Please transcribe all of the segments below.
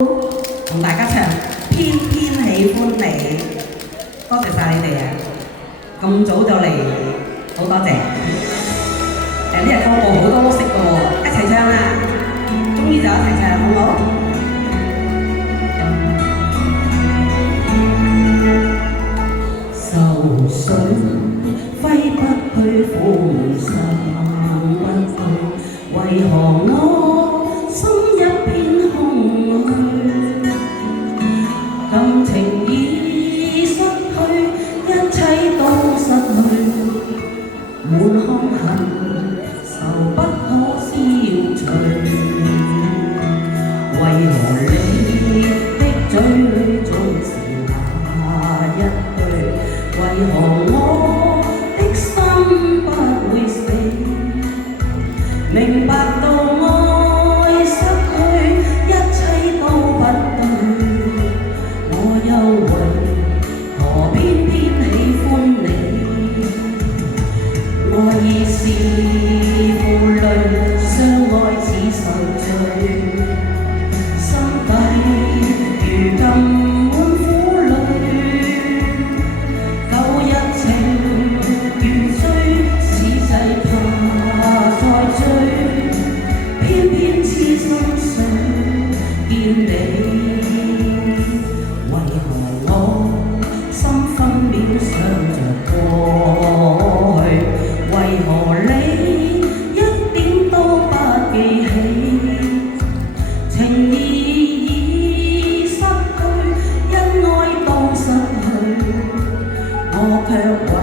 同大家唱《偏偏喜歡你》，多謝晒你哋啊！咁早就嚟，好多謝。呢日歌播好多都識嘅喎，一齊唱啦！終於就一齊唱，好唔好？愁緒揮不去，歡散不去，為何我心一片空虛？感情已失去，一切都失去，滿腔恨愁不可消除。為何你的嘴裡總是那一句？為何我的心不會死？明白到愛失去，一切都不對。我又為何偏偏喜歡你？愛已是負累，相愛似受罪，心底如今滿苦淚。舊日情如醉，此際怕再追，偏偏痴心想見你。心分秒想着過去，為何你一點都不記起？情義已失去，因愛都失去，我卻為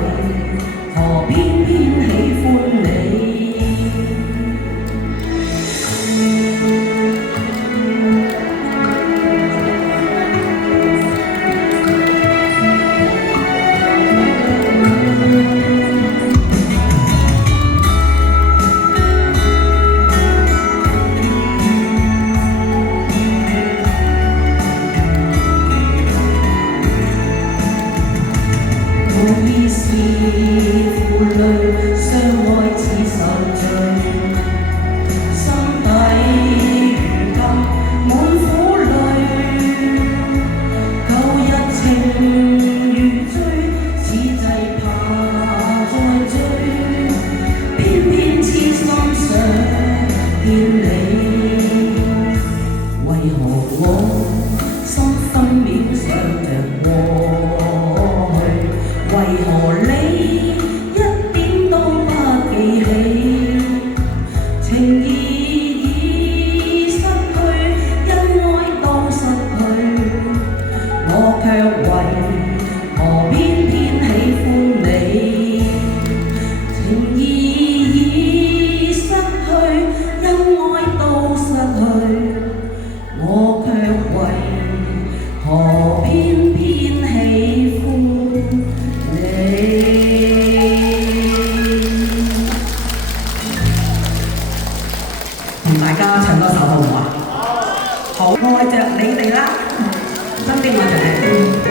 何偏偏喜歡你？已是負累，相愛似受罪，心底如今滿苦淚。舊日情如醉，此際怕再追，偏偏痴心想見你。為何我心分秒想着過去？為何你一點都不記起？情義已失去，因愛都失去，我卻為何偏偏喜歡你？情義已失去，因愛都失去，我卻為何偏偏喜歡同大家唱多首好唔好啊？好，愛着你哋啦，身邊愛着你。